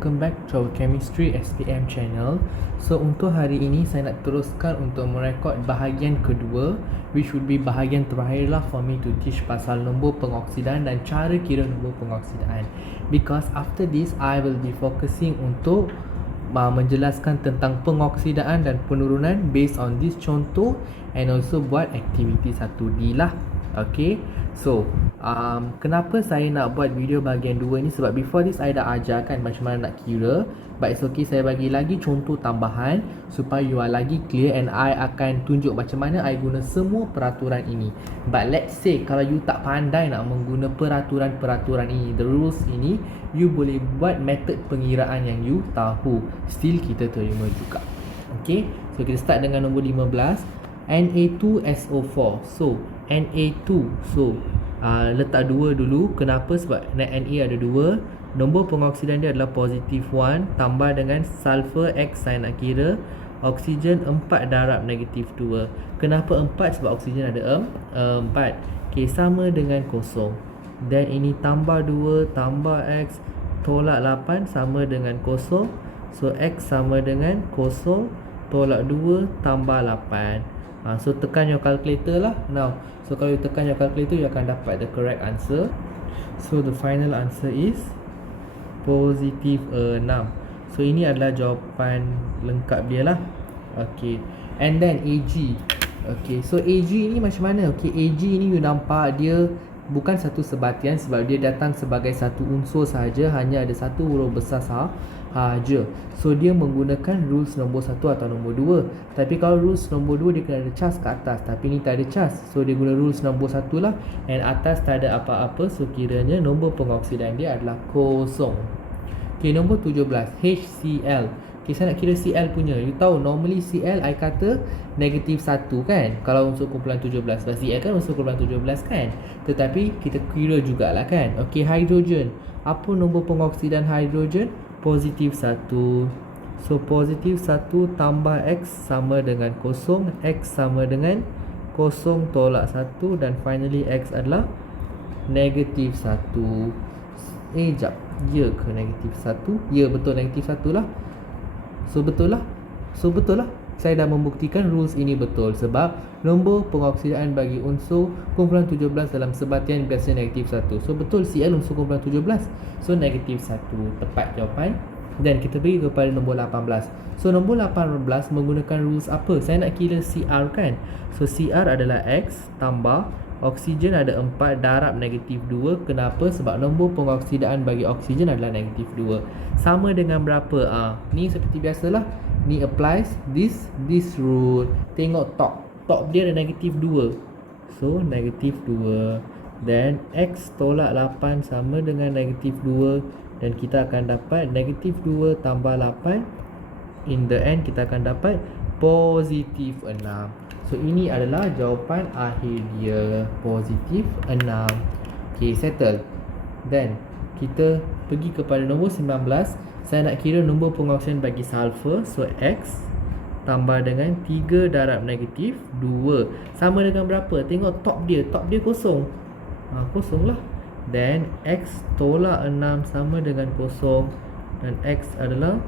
welcome back to our Chemistry SPM channel. So untuk hari ini saya nak teruskan untuk merekod bahagian kedua, which would be bahagian terakhir lah for me to teach pasal nombor pengoksidaan dan cara kira nombor pengoksidaan. Because after this I will be focusing untuk menjelaskan tentang pengoksidaan dan penurunan based on this contoh and also buat aktiviti 1D lah. Okay, so kenapa saya nak buat video bahagian 2 ni? Sebab before this saya dah ajarkan macam mana nak kira, but it's okay, saya bagi lagi contoh tambahan supaya you are lagi clear, and I akan tunjuk macam mana I guna semua peraturan ini. But let's say kalau you tak pandai nak mengguna peraturan-peraturan ini, the rules ini, you boleh buat metod pengiraan yang you tahu, still kita terima juga. Okay, so kita start dengan nombor 15, Na2SO4. So Na2, so letak 2 dulu. Kenapa? Sebab Na ada 2. Nombor pengoksidaan dia adalah positif 1 tambah dengan sulfur X, saya nak kira oksigen 4 darab negatif 2. Kenapa 4? Sebab oksigen ada 4. Okay, sama dengan kosong. Dan ini tambah 2 tambah X tolak 8 sama dengan kosong. So X sama dengan kosong tolak 2 tambah 8. So tekan your calculator lah now. So kalau you tekan your calculator, you akan dapat the correct answer. So the final answer is positif 6. So ini adalah jawapan lengkap dia lah. Okay, and then AG. Okay, so AG ni macam mana? Okay, AG ni you nampak dia bukan satu sebatian sebab dia datang sebagai satu unsur sahaja, hanya ada satu huruf besar sahaja. So dia menggunakan rules nombor 1 atau nombor 2. Tapi kalau rules nombor 2 dia kena ada cas ke atas, tapi ni tak ada cas. So dia guna rules nombor 1 lah, and atas tak ada apa-apa. So kiranya nombor pengoksidaan dia adalah kosong. Okay, nombor 17, HCl. Okay, saya nak kira Cl punya. You tahu normally Cl I kata negatif 1 kan, kalau unsur kumpulan 17. Sebab Cl kan unsur kumpulan 17 kan. Tetapi kita kira jugalah kan. Okay, hidrogen. Apa nombor pengoksidaan hidrogen? Positif 1. So positif 1 tambah X sama dengan kosong. X sama dengan kosong tolak 1. Dan finally X adalah negatif 1. Jap, ya ke negatif 1? Ya, betul, negatif 1 lah. So betul lah. Saya dah membuktikan rules ini betul. Sebab nombor pengoksidaan bagi unsur kumpulan 17 dalam sebatian biasanya negatif 1. So betul, Cl unsur kumpulan 17. So negatif 1 tepat jawapan. Dan kita pergi kepada nombor 18. So nombor 18 menggunakan rules apa? Saya nak kira Cr kan. So Cr adalah X tambah oksigen ada 4 darab negatif 2. Kenapa? Sebab nombor pengoksidaan bagi oksigen adalah negatif 2. Sama dengan berapa? Ni seperti biasalah. Ni applies this rule. Tengok top dia ada negatif 2. So negatif 2. Dan X tolak 8 sama dengan negatif 2. Dan kita akan dapat negatif 2 tambah 8. In the end kita akan dapat positif 6. So ini adalah jawapan akhir dia, positif 6. Okay, settle. Dan kita pergi kepada nombor 19. Saya nak kira nombor pengoksidaan bagi sulfur. So X tambah dengan 3 darab negatif 2. Sama dengan berapa? Tengok top dia kosong. Kosong lah. Dan X tolak 6 sama dengan kosong. Dan X adalah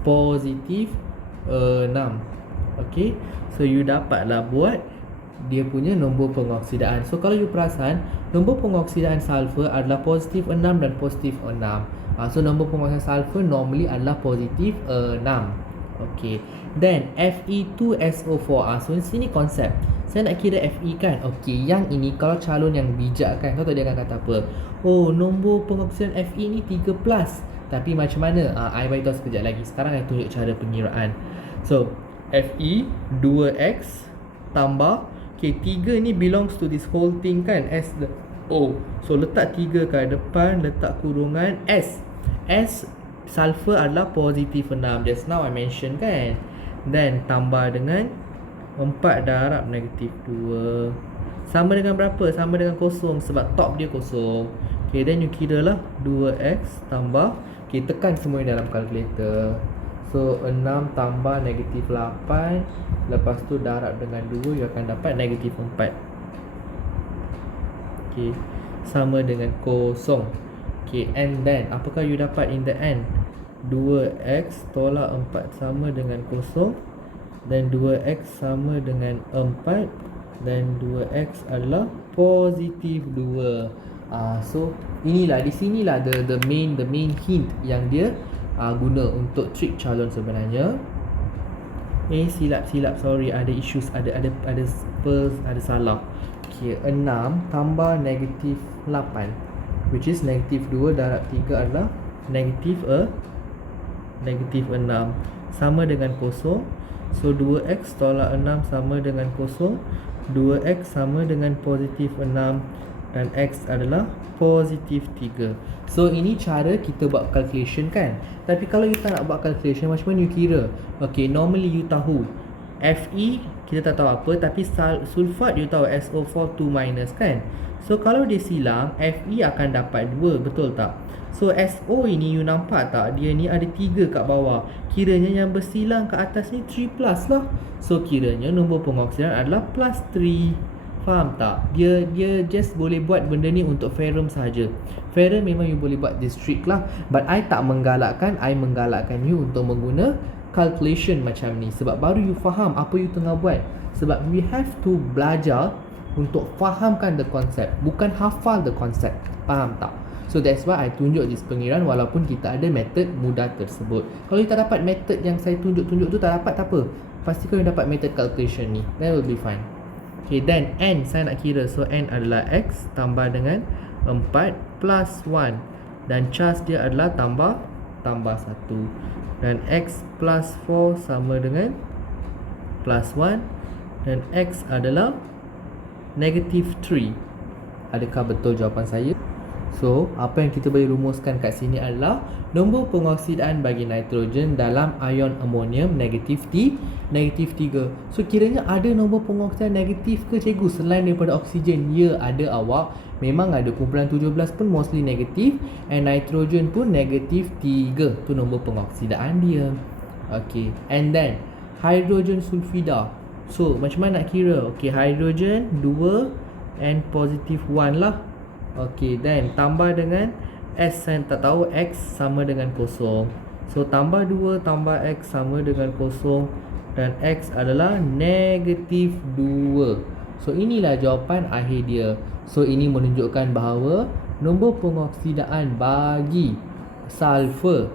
positif 6. Okay, so you dapatlah buat dia punya nombor pengoksidaan. So kalau you perasan, nombor pengoksidaan sulfur adalah positif 6 dan positif 6. So nombor pengoksidaan sulfur normally adalah positif 6. Okay, then Fe2SO4. So di sini konsep saya nak kira Fe kan. Okay, yang ini kalau calon yang bijak kan, tahu tak dia akan kata apa? Oh, nombor pengoksidaan Fe ni 3+. Tapi macam mana? I beritahu sekejap lagi. Sekarang I tunjuk cara pengiraan. So Fe 2X tambah, okay, 3 ni belongs to this whole thing kan, S O. So letak 3 kat depan, letak kurungan S. S sulfur adalah positif 6, just now I mention kan. Then tambah dengan 4 darab negatif 2. Sama dengan berapa? Sama dengan kosong sebab top dia kosong. Okay, then you kira lah 2X tambah, okay, tekan semua dalam kalkulator. So 6 tambah negatif 8. Lepas tu darab dengan 2, you akan dapat negatif 4. Okay, sama dengan kosong. Okay, and then apakah you dapat in the end? 2x tolak 4 sama dengan kosong, dan 2x sama dengan 4, dan 2x adalah positif 2. So inilah, di sinilah the main hint yang dia guna untuk trick calon sebenarnya. Silap, sorry, ada issues, ada spurs, ada salah. Okay, 6 tambah negatif 8, which is negatif 2 darab 3 adalah negatif 6 sama dengan kosong. So 2x tolak 6 sama dengan kosong, 2x sama dengan positif 6, dan x adalah positif 3. So ini cara kita buat calculation kan. Tapi kalau you tak nak buat calculation, macam mana you kira? Okay, normally you tahu Fe kita tak tahu apa, tapi sulfat you tahu SO4 2- kan. So kalau dia silang, Fe akan dapat 2, betul tak? So SO ini you nampak tak, dia ni ada 3 kat bawah. Kiranya yang bersilang ke atas ni 3 plus lah. So kiranya nombor pengoksidan adalah plus 3. Faham tak? Dia just boleh buat benda ni untuk ferrum saja. Ferrum memang you boleh buat this trick lah, but I tak menggalakkan. I menggalakkan you untuk mengguna calculation macam ni, sebab baru you faham apa you tengah buat. Sebab we have to belajar untuk fahamkan the concept, bukan hafal the concept. Faham tak? So that's why I tunjuk this pengiraan walaupun kita ada method mudah tersebut. Kalau you tak dapat method yang saya tunjuk-tunjuk tu, tak dapat tak apa, pastikan you dapat method calculation ni, that will be fine. Okay, then n saya nak kira. So n adalah x tambah dengan 4 plus 1, dan charge dia adalah tambah 1, dan x plus 4 sama dengan plus 1, dan x adalah negatif 3. Adakah betul jawapan saya? So, apa yang kita boleh rumuskan kat sini adalah nombor pengoksidaan bagi nitrogen dalam ion amonium negatif 3. So, kiranya ada nombor pengoksidaan negatif ke cikgu selain daripada oksigen? Ya, ada awak. Memang ada kumpulan 17 pun mostly negatif, and nitrogen pun negatif 3. Tu nombor pengoksidaan dia. Okay, and then hydrogen sulfida. So, macam mana nak kira? Okay, hydrogen 2 and positif 1 lah. Okay, then tambah dengan S, saya tak tahu, X sama dengan kosong. So tambah 2 tambah X sama dengan kosong, dan X adalah negatif 2. So inilah jawapan akhir dia. So ini menunjukkan bahawa nombor pengoksidaan bagi sulfur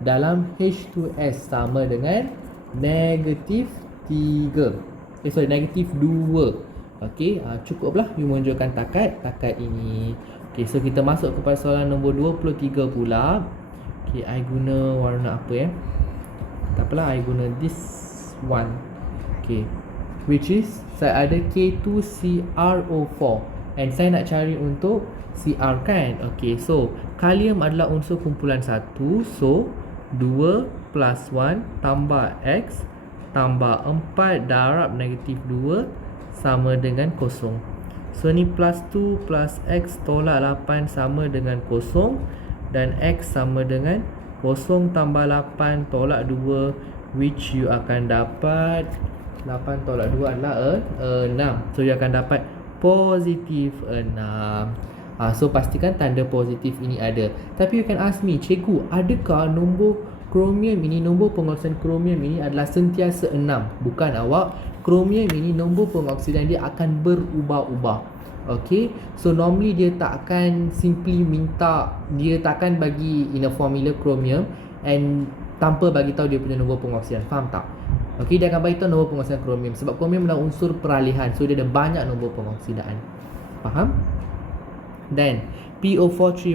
dalam H2S sama dengan negatif 3. Negatif 2. Okey, cukuplah you menunjukkan takat ini. Okey, so kita masuk kepada soalan nombor 23 pula. Okey, I guna warna apa ya? Tak apalah, I guna this one. Okey, which is saya ada K2CrO4, and saya nak cari untuk Cr kan. Okey, so kalium adalah unsur kumpulan 1. So 2 plus 1 tambah X tambah 4 darab negatif 2 sama dengan kosong. So ni plus 2 plus X tolak 8 sama dengan kosong, dan X sama dengan kosong tambah 8 tolak 2, which you akan dapat 8 tolak 2 adalah 6. So you akan dapat positif 6. So pastikan tanda positif ini ada. Tapi you can ask me, cikgu, adakah nombor kromium ini, nombor pengoksidan kromium ini adalah sentiasa 6? Bukan awak. Kromium ini nombor pengoksidan dia akan berubah-ubah. Okay, so normally dia tak akan simply minta, dia tak akan bagi in a formula kromium and tanpa bagi tahu dia punya nombor pengoksidan. Faham tak? Okay, dia akan bagi tahu nombor pengoksidan kromium sebab kromium adalah unsur peralihan, so dia ada banyak nombor pengoksidaan. Faham? Then PO4 3-,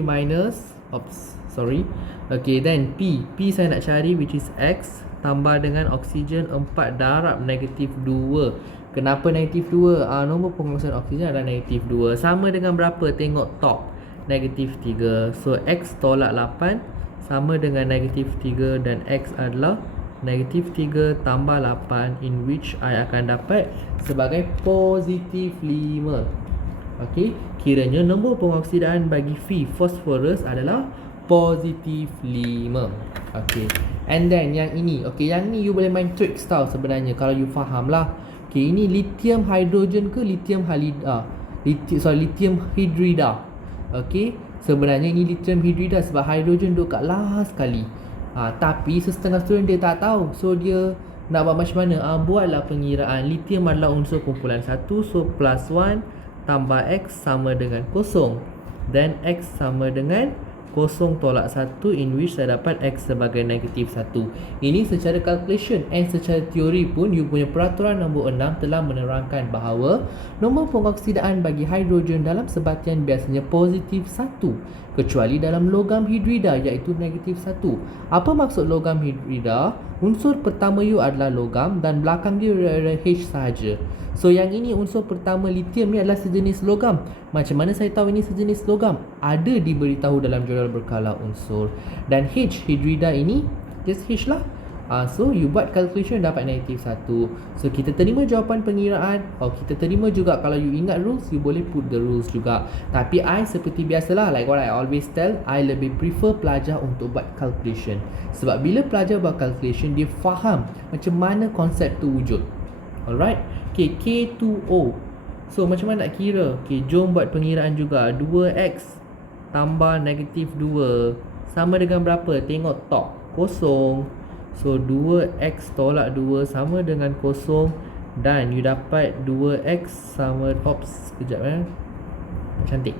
okay, then P saya nak cari, which is X tambah dengan oksigen 4 darab negatif 2. Kenapa negatif 2? Nombor pengoksidan oksigen adalah negatif 2. Sama dengan berapa? Tengok top, negatif 3. So X tolak 8 sama dengan negatif 3, dan X adalah negatif 3 tambah 8, in which I akan dapat sebagai positif 5. Okay, kiranya nombor pengoksidaan bagi Fe, phosphorus, adalah positif 5. Okay, and then yang ini, okay, yang ni you boleh main tricks tau sebenarnya kalau you faham lah. Okay, ini lithium hydrogen ke lithium halida? Lithium hydrida. Okay, Sebenarnya ini lithium hydrida sebab hidrogen duduk kat last sekali. Tapi setengah student dia tak tahu. So dia nak buat macam mana? Buatlah pengiraan. Lithium adalah unsur kumpulan 1. So plus 1 tambah X sama dengan kosong. Then X sama dengan kosong tolak 1, in which saya dapat X sebagai negatif 1. Ini secara calculation and secara teori pun you punya peraturan nombor 6 telah menerangkan bahawa nombor pengoksidaan bagi hidrogen dalam sebatian biasanya positif 1 kecuali dalam logam hidrida iaitu negatif 1. Apa maksud logam hidrida? Unsur pertama you adalah logam dan belakang dia adalah H sahaja. So yang ini unsur pertama lithium ni adalah sejenis logam. Macam mana saya tahu ini sejenis logam? Ada diberitahu dalam jurnal berkala unsur. Dan H hidrida ini just H lah. So you buat calculation dapat negatif 1. So kita terima jawapan pengiraan. Kita terima juga kalau you ingat rules, you boleh put the rules juga. Tapi I seperti biasalah, like what I always tell, I lebih prefer pelajar untuk buat calculation. Sebab bila pelajar buat calculation, dia faham macam mana konsep tu wujud. Alright. Okay, K2O. So macam mana nak kira? Okay, jom buat pengiraan juga. 2X tambah negatif 2 sama dengan berapa? Tengok top, kosong. So 2X tolak 2 sama dengan kosong. Dan you dapat 2X sama, sekejap cantik.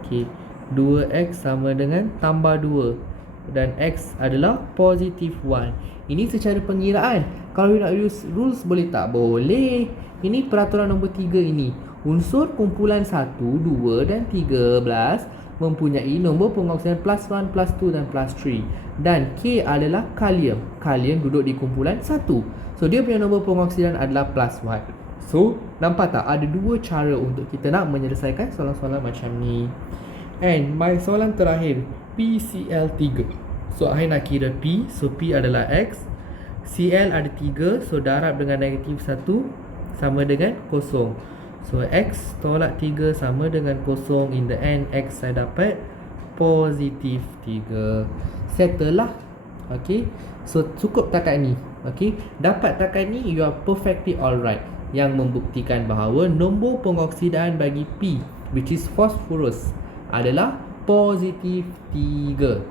Okay, 2X sama dengan tambah 2 dan X adalah positif 1. Ini secara pengiraan. Kalau you nak use rules boleh tak? Boleh. Ini peraturan nombor 3 ini. Unsur kumpulan 1, 2 dan 13 mempunyai nombor pengoksidaan plus 1, plus 2 dan plus 3. Dan K adalah kalium. Kalium duduk di kumpulan 1. So dia punya nombor pengoksidaan adalah plus 1. So nampak tak? Ada dua cara untuk kita nak menyelesaikan soalan-soalan macam ni. And my soalan terakhir, PCl3. So I nak kira P. So P adalah X. Cl ada 3. So darab dengan negatif 1 sama dengan kosong. So X tolak 3 sama dengan kosong. In the end X saya dapat positif 3. Settle lah. Okay. So cukup takat ni. Okay. Dapat takat ni you are perfectly alright. Yang membuktikan bahawa nombor pengoksidaan bagi P, which is phosphorus, adalah positif 3.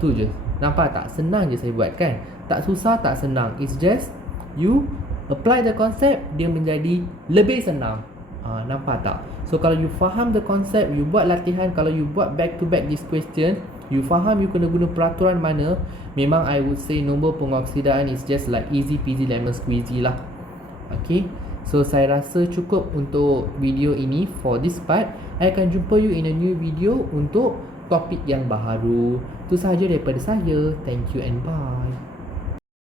Tu je. Nampak tak? Senang je saya buat kan? Tak susah, tak senang. It's just you apply the concept, dia menjadi lebih senang. Nampak tak? So kalau you faham the concept, you buat latihan. Kalau you buat back to back this question, you faham you kena guna peraturan mana, memang I would say nombor pengoksidaan is just like easy peasy lemon squeezy lah. Okay. So saya rasa cukup untuk video ini for this part. I akan jumpa you in a new video untuk topik yang baharu. Itu sahaja daripada saya. Thank you and bye.